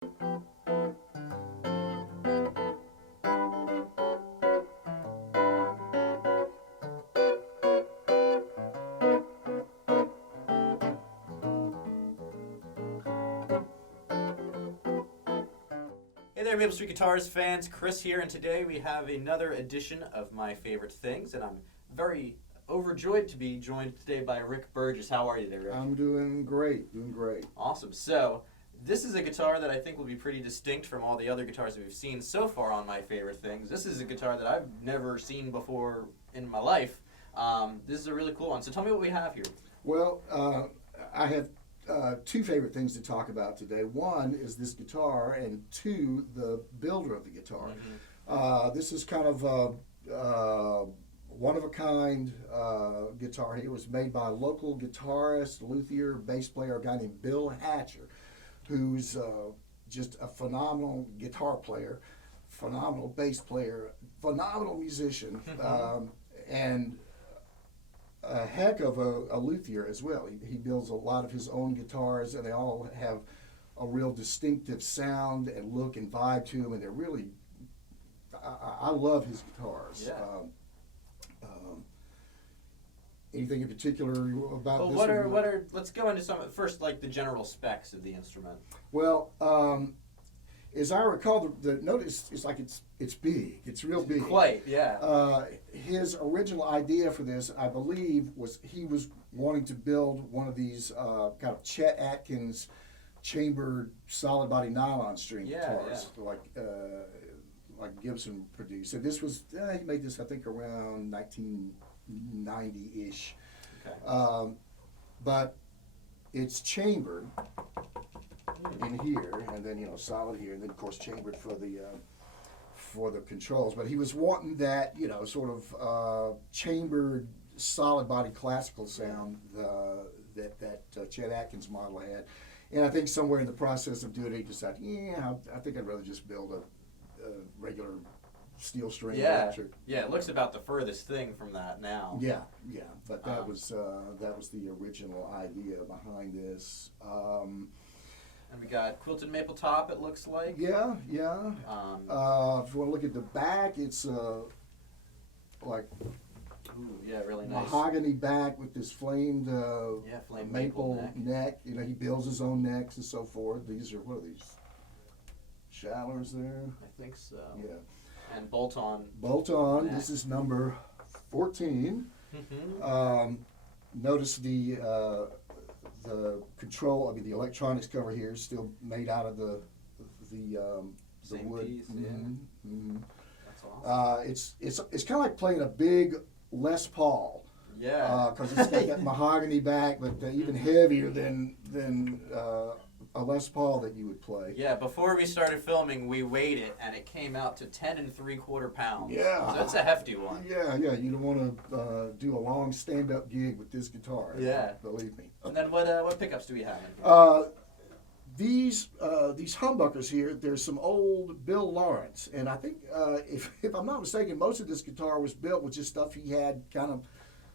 Hey there, Maple Street Guitars fans. Chris here, and today we have another edition of My Favorite Things, and I'm very overjoyed to be joined today by Rick Burgess. How are you there, Rick? I'm doing great, doing great. Awesome. So, this is a guitar that I think will be pretty distinct from all the other guitars that we've seen so far on My Favorite Things. This is a guitar that I've never seen before in my life. This is a really cool one. So tell me what we have here. Well, I have two favorite things to talk about today. One is this guitar, and two, the builder of the guitar. Mm-hmm. This is kind of a one-of-a-kind guitar. It was made by a local guitarist, luthier, bass player, a guy named Bill Hatcher, who's just a phenomenal guitar player, phenomenal bass player, phenomenal musician, and a heck of a luthier as well. He builds a lot of his own guitars, and they all have a real distinctive sound and look and vibe to them, and they're really, I love his guitars. Yeah. Anything in particular about this? What are? Let's go into some first, like the general specs of the instrument. Well, as I recall, the notice is like it's big. It's real big. Quite, yeah. His original idea for this, I believe, was he was wanting to build one of these kind of Chet Atkins chambered solid body nylon string guitars, like Gibson produced. And this was he made this, I think, around 1990-ish. Okay. But it's chambered in here, and then solid here, and then of course chambered for the controls. But he was wanting that sort of chambered solid body classical sound that Chet Atkins model had. And I think somewhere in the process of doing it, he decided, I think I'd rather just build a regular steel string electric. Yeah, it looks about the furthest thing from that now. Yeah. But that was the original idea behind this. And we got quilted maple top, it looks like. Yeah. If you want to look at the back, it's like really nice. Mahogany back with this flamed maple neck. He builds his own necks and so forth. What are these? Shallers there? I think so. Yeah. And bolt-on. Bolt-on. neck. This is number 14. Mm-hmm. Notice the control. The electronics cover here is still made out of the Same wood. piece, That's awesome. It's kind of like playing a big Les Paul. Yeah. Because it's got that mahogany back, but even heavier than a Les Paul that you would play. Yeah, before we started filming, we weighed it, and it came out to 10 3/4 pounds. Yeah. So it's a hefty one. Yeah. You don't want to do a long stand-up gig with this guitar. Yeah. Believe me. And then what pickups do we have in here? These humbuckers here, there's some old Bill Lawrence, and I think if I'm not mistaken, most of this guitar was built with just stuff he had kind of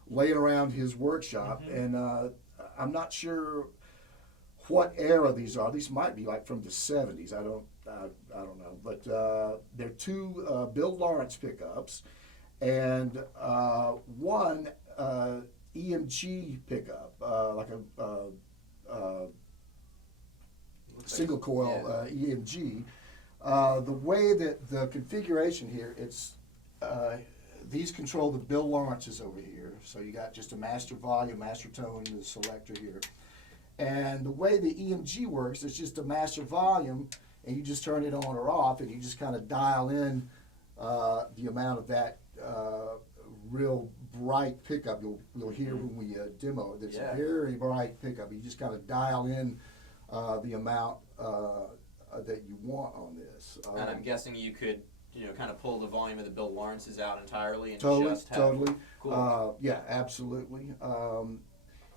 laying around his workshop, and I'm not sure what era these are. These might be like from the 70s. I don't know, but they're two Bill Lawrence pickups, and one EMG pickup, like a single coil EMG. The way that the configuration here, it's these control the Bill Lawrences over here. So you got just a master volume, master tone, and the selector here. And the way the EMG works, it's just a master volume, and you just turn it on or off, and you just kind of dial in the amount of that real bright pickup. You'll hear when we demo it. It's a very bright pickup. You just kind of dial in the amount that you want on this. And I'm guessing you could, kind of pull the volume of the Bill Lawrences out entirely and just have... Totally. Cool. Yeah, absolutely.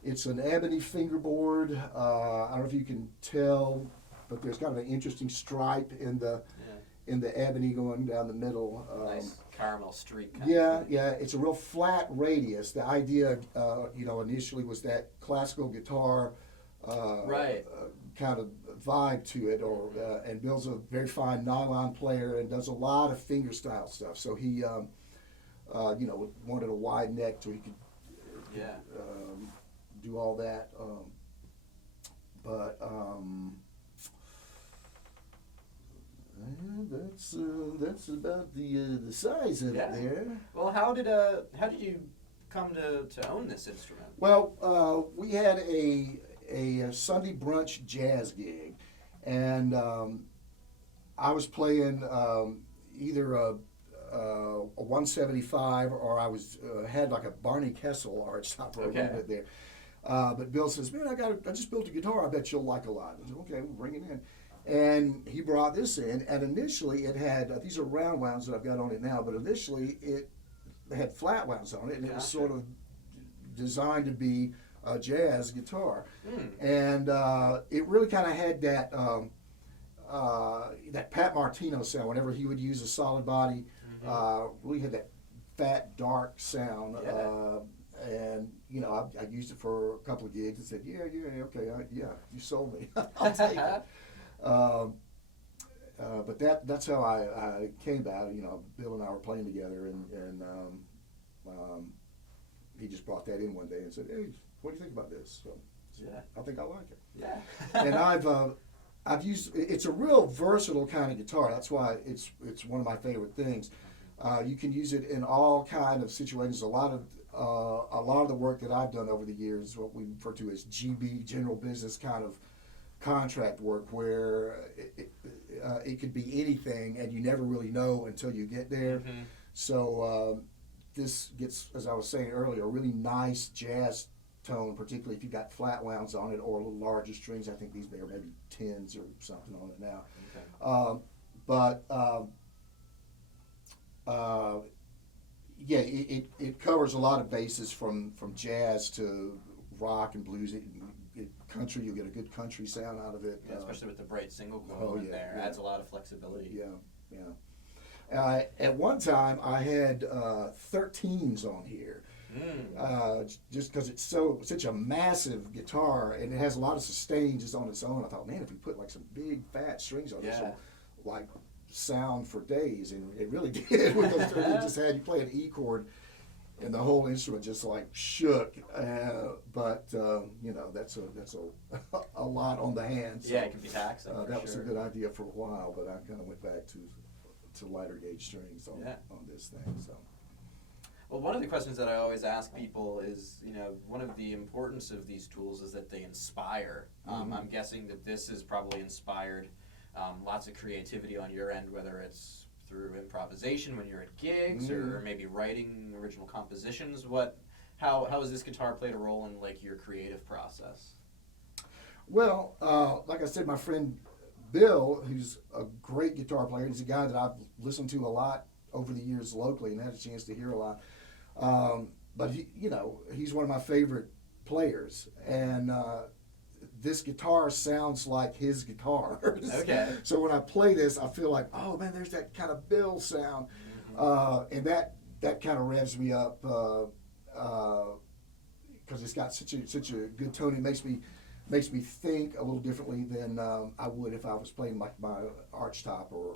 It's an ebony fingerboard. I don't know if you can tell, but there's kind of an interesting stripe in the ebony going down the middle. Nice caramel streak. Yeah. It's a real flat radius. The idea, initially was that classical guitar, right, kind of vibe to it, or and Bill's a very fine nylon player and does a lot of finger style stuff. So he, wanted a wide neck so he could do all that. That's about the size of it there. Well, how did you come to own this instrument? Well, we had a Sunday brunch jazz gig, and I was playing either a 175 or I was had like a Barney Kessel arch top for a little bit there. But Bill says, "Man, I just built a guitar. I bet you'll like a lot." I said, "Okay, we'll bring it in." And he brought this in, and initially it had these are round wounds that I've got on it now, but initially it had flat wounds on it, and it was sort of designed to be a jazz guitar, and it really kind of had that that Pat Martino sound. Whenever he would use a solid body, really had that fat, dark sound. And I used it for a couple of gigs and said, okay, you sold me. I'll take it. But that's how I came about it. Bill and I were playing together, and he just brought that in one day and said, "Hey, what do you think about this?" So I think I like it. Yeah. And I've used it's a real versatile kind of guitar. That's why it's one of my favorite things. You can use it in all kind of situations. A lot of the work that I've done over the years is what we refer to as GB, general business kind of contract work, where it could be anything and you never really know until you get there. So this gets, as I was saying earlier, a really nice jazz tone, particularly if you've got flat wounds on it or a little larger strings. I think these are maybe 10s or something on it now. It covers a lot of bases from jazz to rock and blues. Country, you'll get a good country sound out of it. Yeah, especially with the bright single coil in there. Adds a lot of flexibility. At one time, I had 13s on here. Just because it's such a massive guitar and it has a lot of sustain just on its own. I thought, man, if we put like some big fat strings on this, will like sound for days, and it really did. With those 13s, just had you play an E chord, and the whole instrument just like shook. But that's a lot on the hands. So, it can be taxing. That was a good idea for a while, but I kind of went back to lighter gauge strings on this thing. So. Well, one of the questions that I always ask people is, one of the importance of these tools is that they inspire. I'm guessing that this has probably inspired lots of creativity on your end, whether it's through improvisation when you're at gigs or maybe writing original compositions. How has this guitar played a role in like your creative process? Well, like I said, my friend Bill, who's a great guitar player, he's a guy that I've listened to a lot over the years locally and had a chance to hear a lot. But he's one of my favorite players, and this guitar sounds like his guitar. Okay. So when I play this, I feel like, oh man, there's that kind of Bill sound, and that kind of revs me up because it's got such a good tone. It makes me think a little differently than I would if I was playing like my arch top or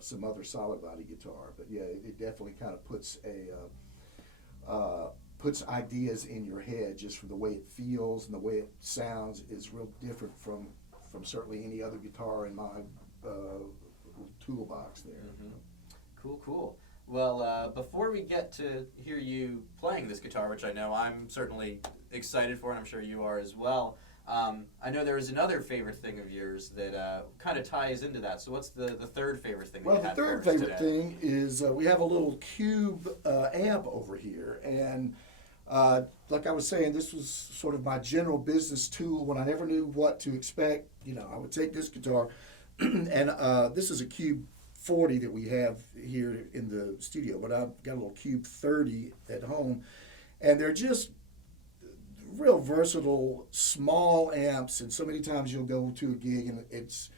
some other solid body guitar. But it definitely kind of puts ideas in your head just from the way it feels and the way it sounds is real different from certainly any other guitar in my toolbox there. Cool. Well, before we get to hear you playing this guitar, which I know I'm certainly excited for and I'm sure you are as well, I know there is another favorite thing of yours that kind of ties into that. So what's the third favorite thing that you had for us today? Well, the third favorite thing is we have a little Cube amp over here. And like I was saying, this was sort of my general business tool when I never knew what to expect. I would take this guitar, and this is a Cube 40 that we have here in the studio, but I've got a little Cube 30 at home, and they're just real versatile, small amps, and so many times you'll go to a gig and it's,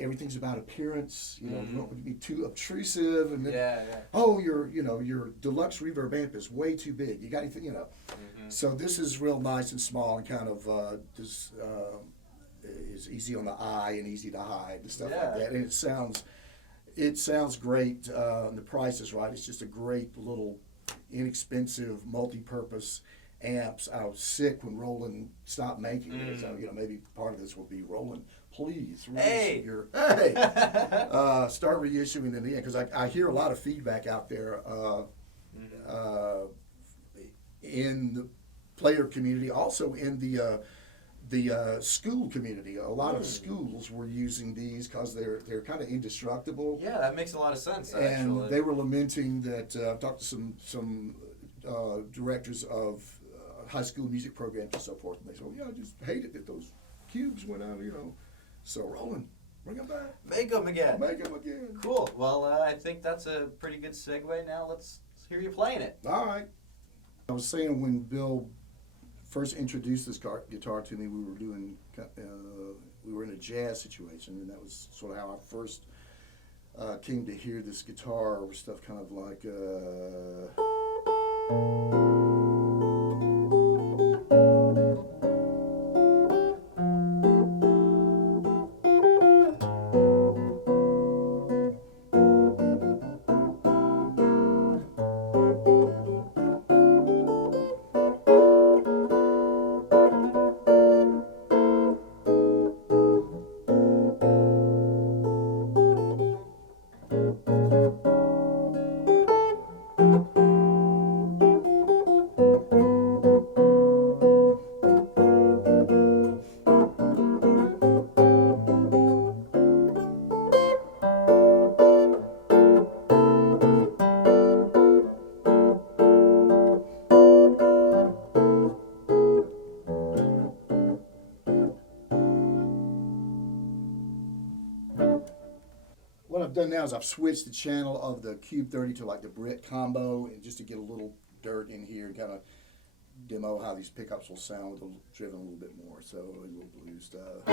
everything's about appearance. You don't want to be too obtrusive, and then, your deluxe reverb amp is way too big. You got anything, So this is real nice and small and kind of is easy on the eye and easy to hide and stuff Yeah. like that. And it sounds great. And the price is right. It's just a great little inexpensive multi-purpose amps. I was sick when Roland stopped making it. So maybe part of this will be Roland. Please, Hey. start reissuing in the end, because I hear a lot of feedback out there in the player community, also in the school community. A lot of schools were using these because they're kind of indestructible. Yeah, that makes a lot of sense, And actually. they were lamenting that. I've talked to some directors of high school music programs and so forth, and they said, "Yeah, I just hated that those cubes went out." So Roland, bring them back. Make them again. Make them again. Cool. Well, I think that's a pretty good segue. Now let's hear you playing it. All right. I was saying, when Bill first introduced this guitar to me, we were in a jazz situation, and that was sort of how I first came to hear this guitar, with stuff kind of like. What I've done now is I've switched the channel of the Cube 30 to like the Brit combo, and just to get a little dirt in here and kind of demo how these pickups will sound with driven a little bit more. So a little blues stuff.